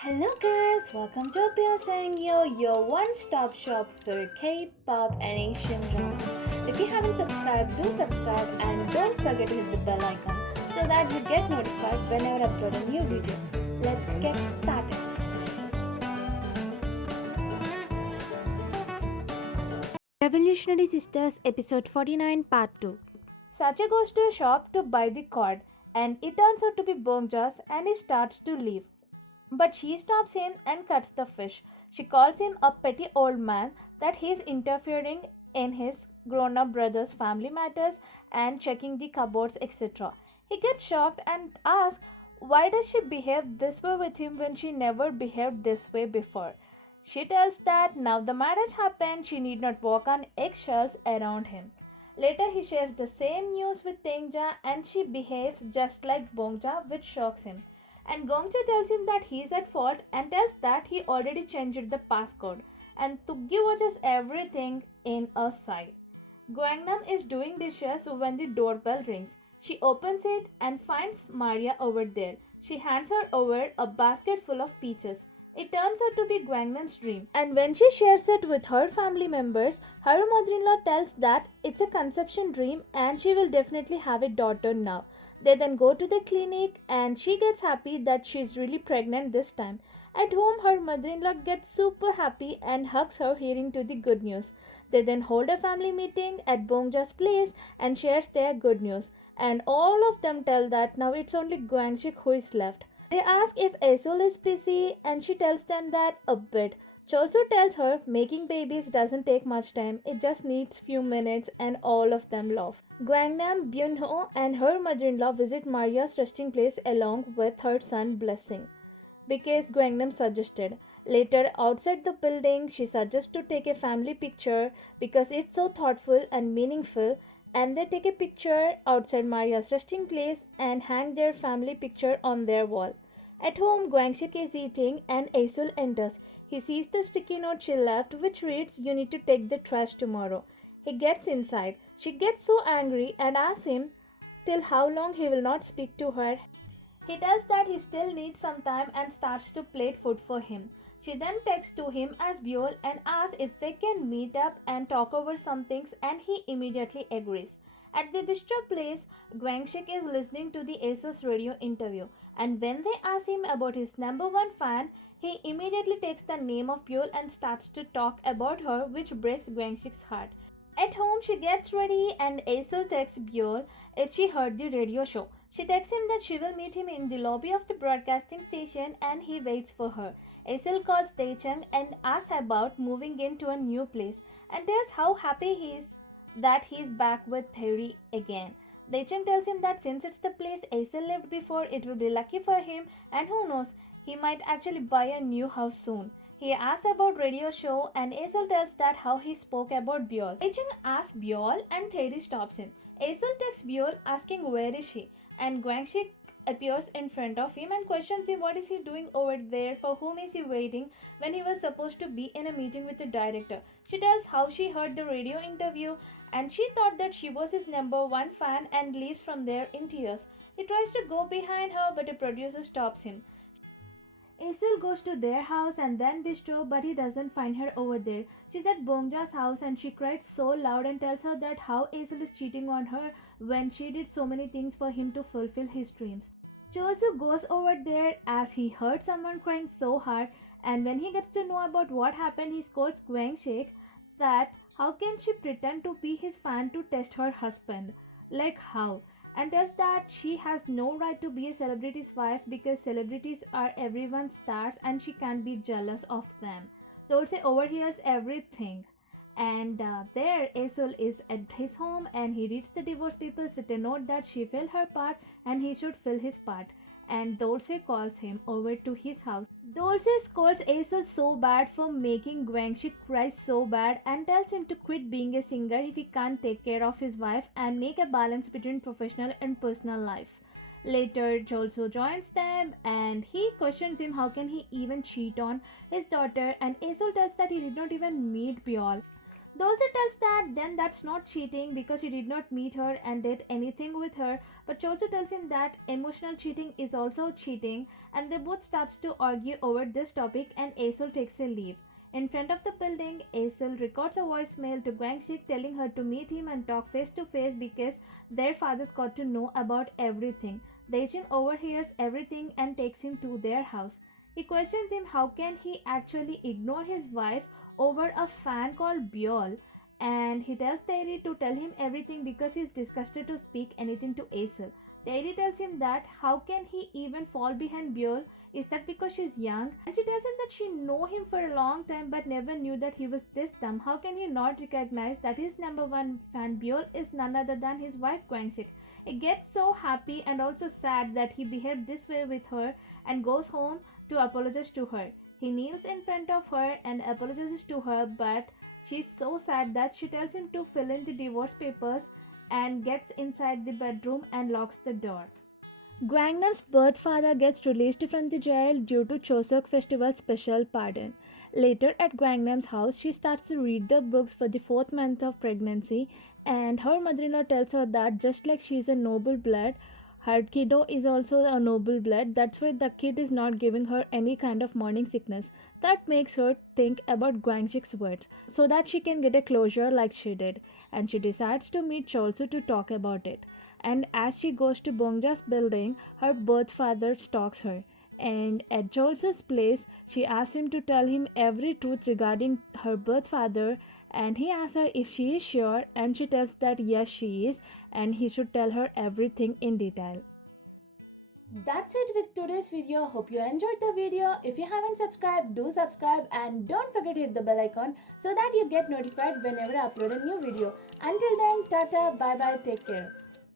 Hello guys, welcome to Pure your one-stop shop for K-pop and Asian dramas. If you haven't subscribed, do subscribe and don't forget to hit the bell icon so that you get notified whenever I upload a new video. Let's get started. Revolutionary Sisters Episode 49 Part 2. Satya goes to a shop to buy the cord and it turns out to be Bongja's and he starts to leave. But she stops him and cuts the fish. She calls him a petty old man that he is interfering in his grown up brother's family matters and checking the cupboards, etc. He gets shocked and asks, why does she behave this way with him when she never behaved this way before? She tells that now the marriage happened, she need not walk on eggshells around him. Later, he shares the same news with Tengja and she behaves just like Bongja, which shocks him. And Gongcha tells him that he is at fault and tells that he already changed the passcode. And Tuggi watches everything in a sigh. Guangnam is doing dishes when the doorbell rings. She opens it and finds Maria over there. She hands her over a basket full of peaches. It turns out to be Guangnam's dream. And when she shares it with her family members, her mother-in-law tells that it's a conception dream and she will definitely have a daughter now. They then go to the clinic and she gets happy that she's really pregnant this time. At home, her mother in law gets super happy and hugs her, hearing to the good news. They then hold a family meeting at Bongja's place and shares their good news. And all of them tell that now it's only Guangxik who is left. They ask if Asul is busy and she tells them that a bit. Cholsu tells her making babies doesn't take much time, it just needs few minutes and all of them laugh. Guangnam, Byunho and her mother-in-law visit Maria's resting place along with her son Blessing because Guangnam suggested. Later, outside the building, she suggests to take a family picture because it's so thoughtful and meaningful, and they take a picture outside Maria's resting place and hang their family picture on their wall. At home, Guangxik is eating and Asul enters. He sees the sticky note she left, which reads, "You need to take the trash tomorrow." He gets inside. She gets so angry and asks him till how long he will not speak to her. He tells that he still needs some time and starts to plate food for him. She then texts to him as Buell and asks if they can meet up and talk over some things, and he immediately agrees. At the bistro place, Guangxik is listening to the Asus radio interview, and when they ask him about his number one fan, he immediately takes the name of Buell and starts to talk about her, which breaks Guangxik's heart. At home, she gets ready and Aisel texts Buell if she heard the radio show. She texts him that she will meet him in the lobby of the broadcasting station and he waits for her. Aisel calls Taechung and asks about moving into a new place and tells how happy he is that he is back with Theory again. Taechung tells him that since it's the place Aisel lived before, it will be lucky for him and who knows, he might actually buy a new house soon. He asks about radio show and Aisel tells that how he spoke about Björl. Taechung asks Björl and Theory stops him. Aisel texts Björl asking where is she and Guangxik appears in front of him and questions him what is he doing over there, for whom is he waiting when he was supposed to be in a meeting with the director. She tells how she heard the radio interview and she thought that she was his number one fan and leaves from there in tears. He tries to go behind her but a producer stops him. Asil goes to their house and then bistro, but he doesn't find her over there. She's at Bongja's house and she cries so loud and tells her that how Asil is cheating on her when she did so many things for him to fulfill his dreams. Cholsu goes over there as he heard someone crying so hard, and when he gets to know about what happened, he scolds Guangxik that how can she pretend to be his fan to test her husband? Like how? And tells that she has no right to be a celebrity's wife because celebrities are everyone's stars and she can't be jealous of them. Dulce overhears everything. And there, Asul is at his home and he reads the divorce papers with a note that she filled her part and he should fill his part. And Dulce calls him over to his house. Dulce scolds Asul so bad for making Guangxi cry so bad and tells him to quit being a singer if he can't take care of his wife and make a balance between professional and personal lives. Later, Jolso joins them and he questions him how can he even cheat on his daughter, and Asul tells that he did not even meet Bjorn. Dolce tells that then that's not cheating because he did not meet her and did anything with her, but Cholso tells him that emotional cheating is also cheating, and they both starts to argue over this topic and Aesol takes a leave. In front of the building, Aesol records a voicemail to Guangxi telling her to meet him and talk face to face because their fathers got to know about everything. The agent overhears everything and takes him to their house. He questions him how can he actually ignore his wife over a fan called Biol, and he tells Tairi to tell him everything because he's disgusted to speak anything to Aesel. Tairi tells him that how can he even fall behind Biol? Is that because she's young? And she tells him that she know him for a long time but never knew that he was this dumb. How can he not recognize that his number one fan Biol is none other than his wife Guangsik? He gets so happy and also sad that he behaved this way with her and goes home to apologize to her. He kneels in front of her and apologizes to her, but she's so sad that she tells him to fill in the divorce papers and gets inside the bedroom and locks the door. Guangnam's birth father gets released from the jail due to Chuseok festival's special pardon. Later at Guangnam's house, she starts to read the books for the fourth month of pregnancy, and her mother-in-law tells her that just like she is a noble blood, her kiddo is also a noble blood. That's why the kid is not giving her any kind of morning sickness. That makes her think about Guangxik's words so that she can get a closure like she did. And she decides to meet Cholsu to talk about it. And as she goes to Bongja's building, her birth father stalks her. And at Cholsu's place, she asks him to tell him every truth regarding her birth father, and he asks her if she is sure, and she tells that yes she is, and he should tell her everything in detail. That's it with today's video. Hope you enjoyed the video. If you haven't subscribed, do subscribe and don't forget to hit the bell icon so that you get notified whenever I upload a new video. Until then, tata, bye bye, take care.